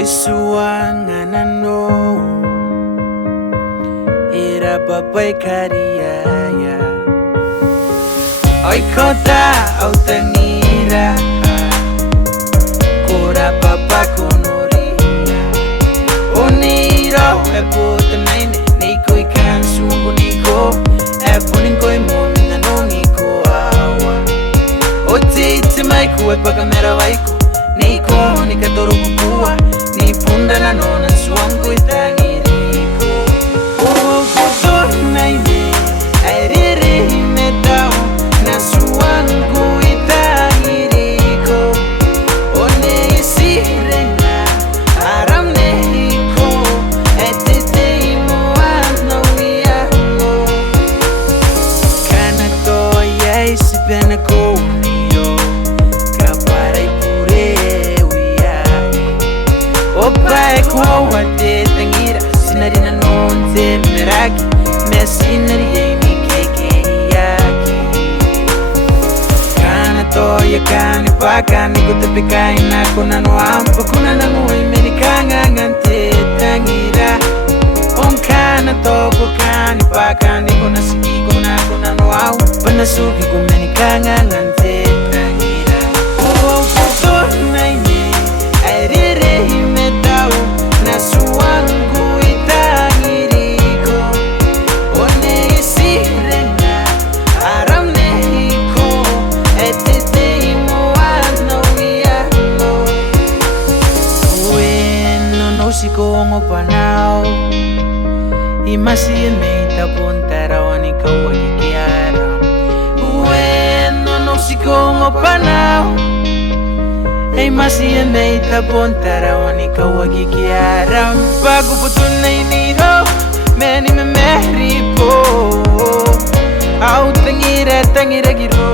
Oi suangana no Ira papai karia ya Oi kota au tangira Kora papa konoria Oniro e puta naine Niko ikan sungu niko E puninko i momina no niko awa O titi maiku e pakamera waiku Niko nika toru kukua Ni punda na nona suangu itangiriko O puto naine Airiri metao Na suangu itangiriko O ne isirenga Aram nehiko Etete imo ano wiano Kana toya isipena kounio Kapara ipure wiai Opa kwa te tangira Sinarina nonte meraki Mesinari yemi keke yaki Kana toya kani pakani Kutapika ina kuna no ampa Kuna nangu imeni kanga ngante tangira Onkana toko kani pakani Kuna siki kuna no au Panasuki kumeni kanga ngante tangira Oh puto naine Airere himetao Na suangu itangiriko One isirenga Aram nehiko Etete imo ano wiano Ueen Nonouti kongo panao Imasi emeita pontara wanika wakikiara Ueen Nonouti kongo panao Hey masi emeita pontara wanika wakikiara Mpagu putuna iniro Meni me mehripo Au tangira giro